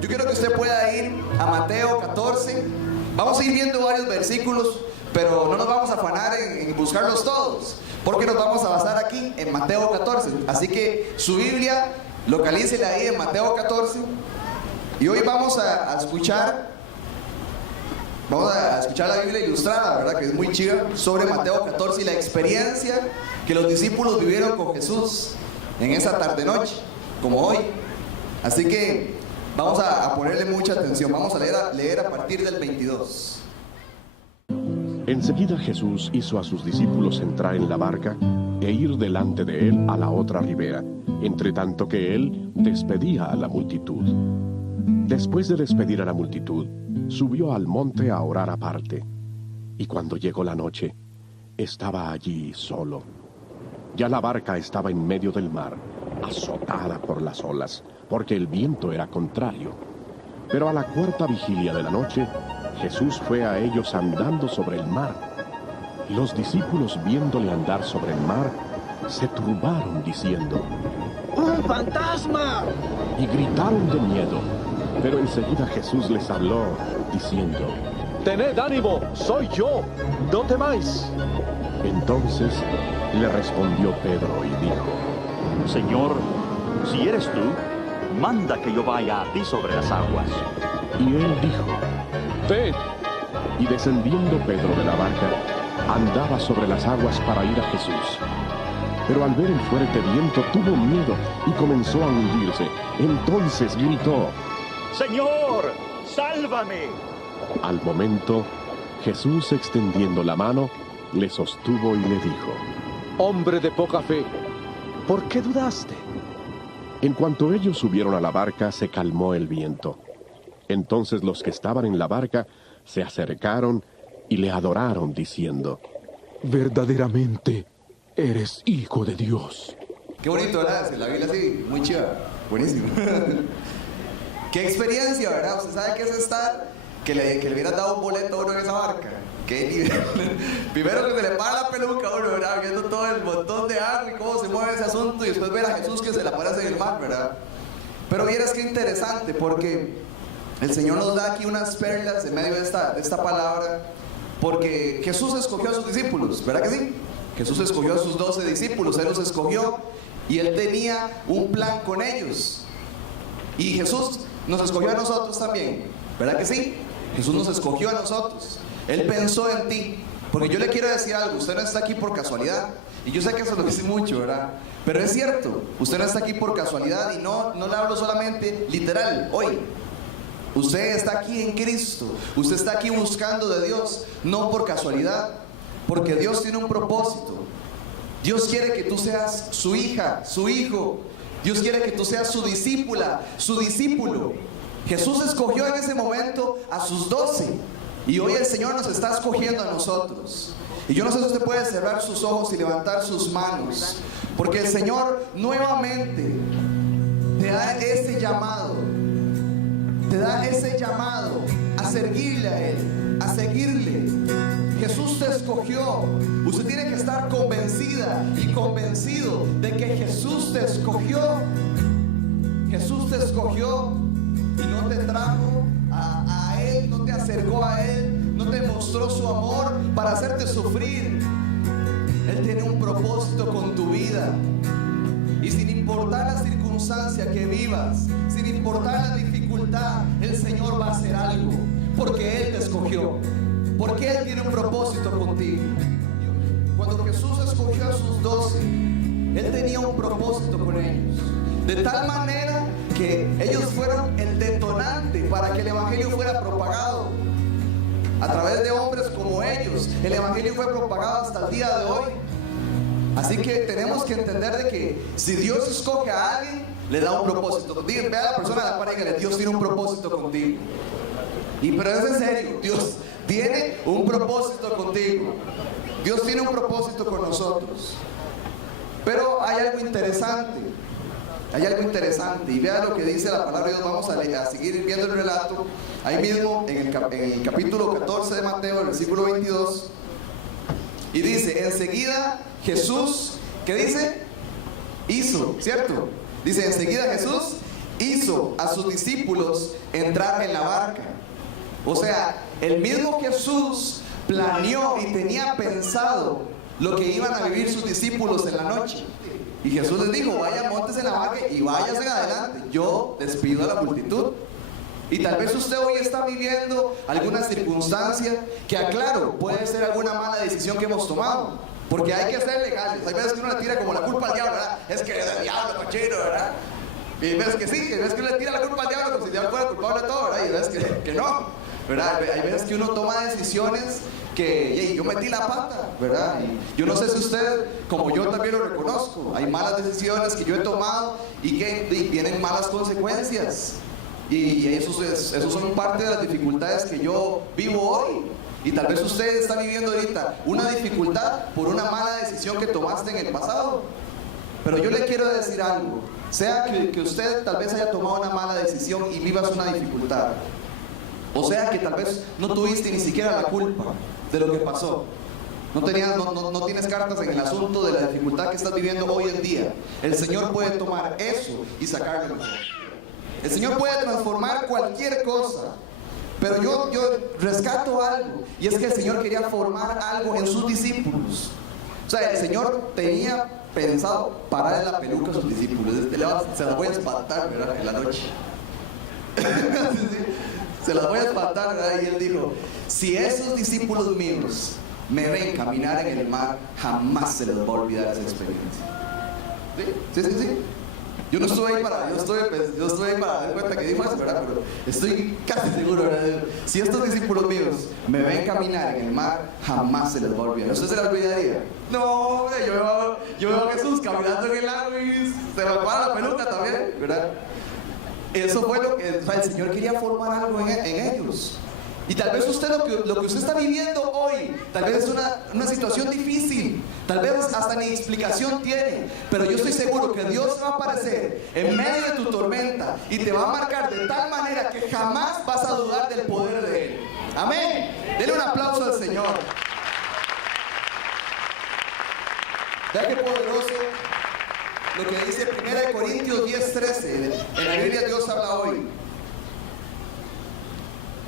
yo quiero que usted pueda ir a Mateo 14. Vamos a ir viendo varios versículos, pero no nos vamos a afanar en buscarlos todos, porque nos vamos a basar aquí en Mateo 14. Así que su Biblia, localícela ahí en Mateo 14. Y hoy vamos a escuchar la Biblia ilustrada, ¿verdad? Que es muy chiva, sobre Mateo 14 y la experiencia que los discípulos vivieron con Jesús en esa tarde-noche, como hoy. Así que vamos a ponerle mucha atención. Vamos a leer a partir del 22. Enseguida Jesús hizo a sus discípulos entrar en la barca e ir delante de él a la otra ribera, entre tanto que él despedía a la multitud. Después de despedir a la multitud, subió al monte a orar aparte. Y cuando llegó la noche, estaba allí solo. Ya la barca estaba en medio del mar, azotada por las olas, porque el viento era contrario. Pero a la cuarta vigilia de la noche, Jesús fue a ellos andando sobre el mar. Los discípulos, viéndole andar sobre el mar, se turbaron diciendo: ¡Un fantasma! Y gritaron de miedo. Pero enseguida Jesús les habló, diciendo: Tened ánimo, soy yo, no temáis. Entonces le respondió Pedro y dijo: Señor, si eres tú, manda que yo vaya a ti sobre las aguas. Y él dijo: Ven. Y descendiendo Pedro de la barca, andaba sobre las aguas para ir a Jesús. Pero al ver el fuerte viento tuvo miedo y comenzó a hundirse. Entonces gritó: Señor, sálvame. Al momento, Jesús, extendiendo la mano, le sostuvo y le dijo: Hombre de poca fe, ¿por qué dudaste? En cuanto ellos subieron a la barca, se calmó el viento. Entonces los que estaban en la barca se acercaron y le adoraron, diciendo: Verdaderamente eres Hijo de Dios. Qué bonito, ¿verdad? La Biblia así, muy chiva. Buenísimo. Qué experiencia, ¿verdad? Usted sabe qué es estar, que le hubieran dado un boleto a uno en esa barca. Primero que se le para la peluca a uno, ¿verdad? Viendo todo el montón de agua y cómo se mueve ese asunto, y después ver a Jesús que se le aparece en el mar, ¿verdad? Pero vieras qué interesante, porque el Señor nos da aquí unas perlas en medio de esta palabra, porque Jesús escogió a sus discípulos, ¿verdad que sí? Jesús escogió a sus 12 discípulos, Él los escogió y Él tenía un plan con ellos. Y Jesús nos escogió a nosotros también, ¿verdad que sí? Jesús nos escogió a nosotros. Él pensó en ti. Porque yo le quiero decir algo, usted no está aquí por casualidad. Y yo sé que eso lo dice mucho, ¿verdad? Pero es cierto, usted no está aquí por casualidad. Y no le hablo solamente literal, hoy. Usted está aquí en Cristo. Usted está aquí buscando de Dios, no por casualidad. Porque Dios tiene un propósito. Dios quiere que tú seas su hija, su hijo. Dios quiere que tú seas su discípula, su discípulo. Jesús escogió en ese momento a sus 12. Y hoy el Señor nos está escogiendo a nosotros. Y yo no sé si usted puede cerrar sus ojos y levantar sus manos, porque el Señor nuevamente te da ese llamado. Te da ese llamado a seguirle a Él, a seguirle. Jesús te escogió. Usted tiene que estar convencida y convencido de que Jesús te escogió. Jesús te escogió y no te trajo a Él, no te acercó a Él, no te mostró su amor para hacerte sufrir. Él tiene un propósito con tu vida. Y sin importar la circunstancia que vivas, sin importar la dificultad, el Señor va a hacer algo, porque Él te escogió, porque Él tiene un propósito contigo. Cuando Jesús escogió a sus 12, Él tenía un propósito con ellos, de tal manera que ellos fueron el detonante para que el Evangelio fuera propagado. A través de hombres como ellos, el Evangelio fue propagado hasta el día de hoy. Así que tenemos que entender de que si Dios escoge a alguien, le da un propósito. Ve a la persona de la par y dígale: Dios tiene un propósito contigo. Pero es en serio, Dios tiene un propósito contigo. Dios tiene un propósito con nosotros. Pero hay algo interesante. Hay algo interesante. Y vea lo que dice la palabra de Dios. Vamos a seguir viendo el relato. Ahí mismo en el capítulo 14 de Mateo, el versículo 22. Y dice: enseguida Jesús, ¿qué dice? Hizo, ¿cierto? Dice: enseguida Jesús hizo a sus discípulos entrar en la barca. O sea, el mismo Jesús planeó y tenía pensado lo que iban a vivir sus discípulos en la noche. Y Jesús les dijo: vayan, montes en la barca y váyanse adelante, yo despido a la multitud. Y tal vez usted hoy está viviendo alguna circunstancia que, aclaro, puede ser alguna mala decisión que hemos tomado, porque hay que ser legales. Hay veces que uno le tira como la culpa al diablo, ¿verdad? Es que es el diablo, cochino, ¿verdad? Y hay veces que sí, hay veces que uno le tira la culpa al diablo como si el diablo fuera culpable de todo, ¿verdad? Y hay veces que no, ¿verdad? Hay veces que uno toma decisiones que yo metí la pata, ¿verdad? Y yo no sé si usted, como yo también lo reconozco, hay malas decisiones que yo he tomado y que tienen malas consecuencias. Y esos son parte de las dificultades que yo vivo hoy. Y tal vez usted está viviendo ahorita una dificultad por una mala decisión que tomaste en el pasado. Pero yo le quiero decir algo. Sea que usted tal vez haya tomado una mala decisión y vivas una dificultad, o sea que tal vez no tuviste ni siquiera la culpa de lo que pasó, no tienes cartas en el asunto de la dificultad que estás viviendo hoy en día, el Señor puede tomar eso y sacarlo. El Señor puede transformar cualquier cosa. Pero yo rescato algo, y es que el Señor quería formar algo en sus discípulos. O sea, el Señor tenía pensado parar en la peluca a sus discípulos. Se las voy a espantar, ¿verdad? En la noche. Se las voy a espantar, ¿verdad? Y Él dijo: si esos discípulos míos me ven caminar en el mar, jamás se les va a olvidar esa experiencia. Sí. Yo no estuve ahí para dar cuenta que dijo eso, ¿verdad? Pero estoy casi seguro, ¿verdad? Si estos discípulos míos me ven caminar en el mar, jamás se les va a olvidar. ¿Usted se les olvidaría? No, yo veo a Jesús caminando en el agua y se me para la peluca también, ¿verdad? Eso fue lo que el Señor quería formar algo en ellos. Y tal vez usted lo que usted está viviendo hoy, tal vez es una situación difícil, tal vez hasta ni explicación tiene, pero yo estoy seguro que Dios va a aparecer en medio de tu tormenta y te va a marcar de tal manera que jamás vas a dudar del poder de Él. Amén. Denle un aplauso al Señor. Vea qué poderoso lo que dice 1 Corintios 10:13. En la Biblia Dios habla hoy.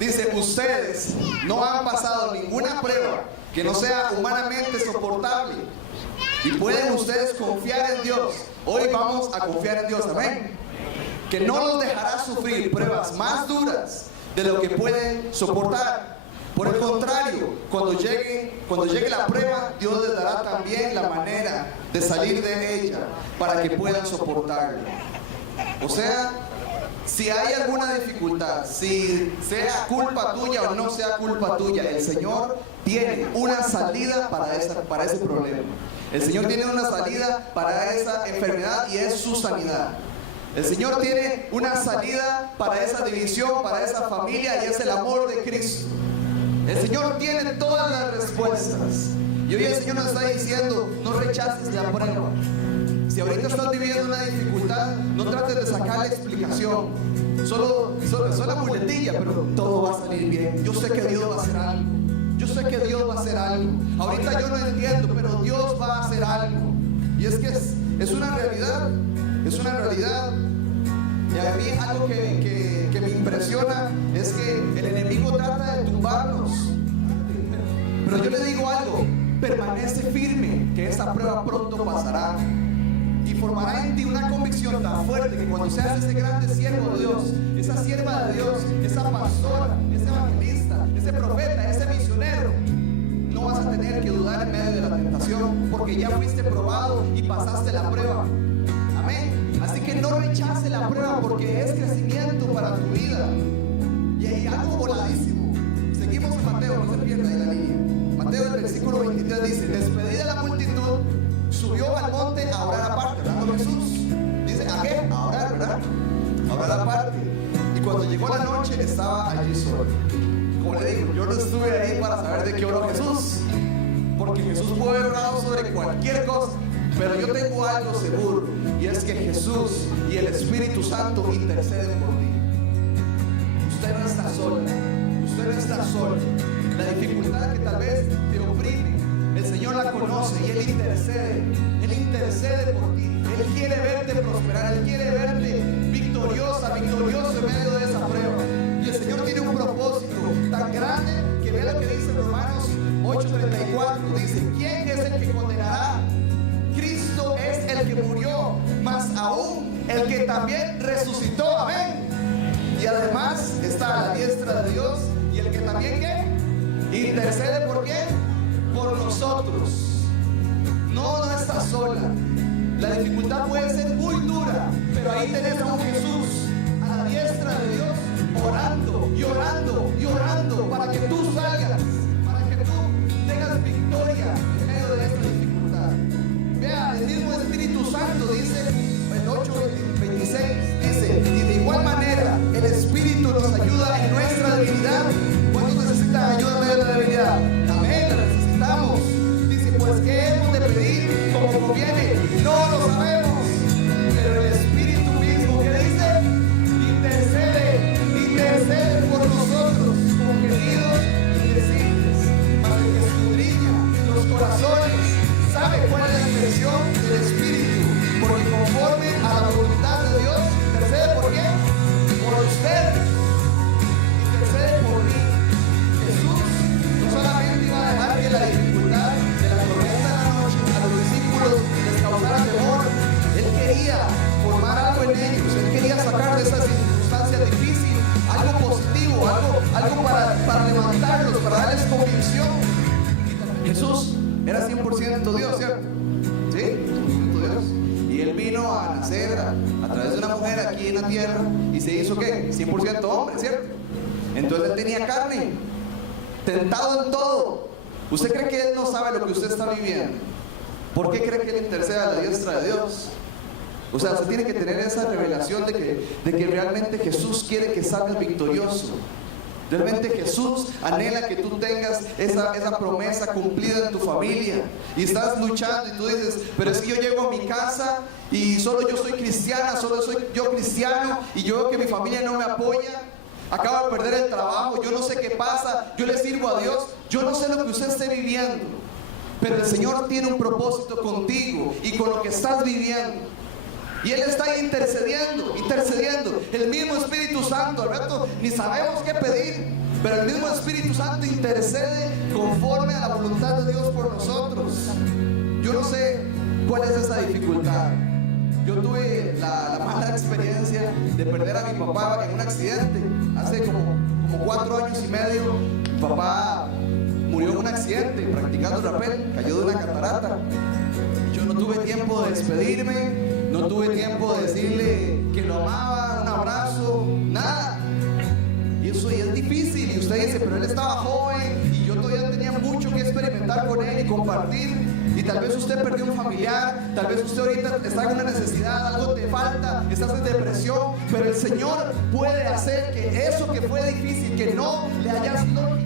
Dice: ustedes no han pasado ninguna prueba que no sea humanamente soportable, y pueden ustedes confiar en Dios. Hoy vamos a confiar en Dios, amén. Que no los dejará sufrir pruebas más duras de lo que pueden soportar. Por el contrario, cuando llegue la prueba, Dios les dará también la manera de salir de ella para que puedan soportarla. O sea, si hay alguna dificultad, si sea culpa tuya o no sea culpa tuya, el Señor tiene una salida para ese problema. El Señor tiene una salida para esa enfermedad y es su sanidad. El Señor tiene una salida para esa división, para esa familia, y es el amor de Cristo. El Señor tiene todas las respuestas. Y hoy el Señor nos está diciendo: no rechaces la prueba. Si ahorita estás viviendo una dificultad, no trates de sacar la explicación. Solo la muletilla, pero todo va a salir bien. Yo sé que Dios va a hacer algo. Yo sé que Dios va a hacer algo. Ahorita yo no entiendo, pero Dios va a hacer algo. Y es que es una realidad. Es una realidad. Y a mí algo que me impresiona es que el enemigo trata de tumbarnos. Pero yo le digo algo: permanece firme, que esa prueba pronto pasará. Y formará en ti una convicción tan fuerte que cuando seas ese grande siervo de Dios, esa sierva de Dios, esa pastora, ese evangelista, ese profeta, ese misionero, no vas a tener que dudar en medio de la tentación, porque ya fuiste probado y pasaste la prueba. Amén. Así que no rechace la prueba, porque es crecimiento para tu vida. Y hay algo voladísimo. Seguimos en Mateo, no se pierda de la línea. Mateo, el versículo 23 dice: despedida la multitud, subió al monte a orar aparte, hablando Jesús. Dice: ¿a qué? A orar, ¿verdad? A orar aparte. Y cuando llegó la noche, estaba allí solo. Como le digo, yo no estuve ahí para saber de qué oró Jesús, porque Jesús puede haber orado sobre cualquier cosa, pero yo tengo algo seguro, y es que Jesús y el Espíritu Santo interceden por ti. Usted no está sola. Usted no está sola. La dificultad que tal vez te oprime, el Señor la conoce y Él intercede. Él intercede por ti. Él quiere verte prosperar. Él quiere verte victoriosa dice, ¿quién es el que condenará? Cristo es el que murió, más aún el que también resucitó, amén. Y además está a la diestra de Dios, y el que también ¿qué? Intercede por quién, por nosotros. No está sola. La dificultad puede ser muy dura, pero ahí tenés a un Jesús a la diestra de Dios, orando y orando y orando para que tú salgas, para que tú tengas victoria en medio de esta dificultad. Vea, el mismo Espíritu Santo dice, el 8:26 dice, y de igual manera el Espíritu nos ayuda en nuestra debilidad. ¿Cuántos necesitan ayuda en medio de la debilidad? Amén, la necesitamos. Dice, pues ¿qué hemos de pedir como conviene? No lo sabemos, pero el Espíritu mismo, ¿qué dice? Intercede por nosotros con gemidos indecibles. Mas el que escudriña los corazones sabe cuál es la intención del Espíritu, porque conforme a la voluntad de Dios, intercede por qué? Por usted, intercede por mí. Jesús no solamente iba a dejar que la dificultad de la tormenta de la noche a los discípulos les causara temor. Él quería formar algo en ellos, él quería sacar de esas circunstancias difíciles algo positivo, algo para levantarlos, para darles convicción. Jesús era 100% Dios, ¿cierto? ¿Sí? 100% Dios. Y él vino a nacer a través de una mujer aquí en la tierra y se hizo ¿qué? 100% hombre, ¿cierto? Entonces él tenía carne, tentado en todo. ¿Usted cree que él no sabe lo que usted está viviendo? ¿Por qué cree que él intercede a la diestra de Dios? O sea, usted tiene que tener esa revelación de que realmente Jesús quiere que salgas victorioso. Realmente Jesús anhela que tú tengas esa promesa cumplida en tu familia. Y estás luchando y tú dices, pero es que yo llego a mi casa y solo yo soy cristiana, solo soy yo cristiano y yo veo que mi familia no me apoya. Acabo de perder el trabajo, yo no sé qué pasa, yo le sirvo a Dios, yo no sé lo que usted esté viviendo. Pero el Señor tiene un propósito contigo y con lo que estás viviendo. Y Él está intercediendo. El mismo Espíritu Santo, Alberto, ni sabemos qué pedir, pero el mismo Espíritu Santo intercede conforme a la voluntad de Dios por nosotros. Yo no sé cuál es esa dificultad. Yo tuve la mala experiencia de perder a mi papá en un accidente. Hace como 4 años y medio, mi papá murió en un accidente practicando rapel, cayó de una catarata. Yo no tuve tiempo de despedirme. No tuve tiempo de decirle que lo amaba, un abrazo, nada. Y eso ya es difícil. Y usted dice, pero él estaba joven y yo todavía tenía mucho que experimentar con él y compartir. Y tal vez usted perdió un familiar, tal vez usted ahorita está en una necesidad, algo te falta, estás en depresión. Pero el Señor puede hacer que eso que fue difícil, que no le haya sido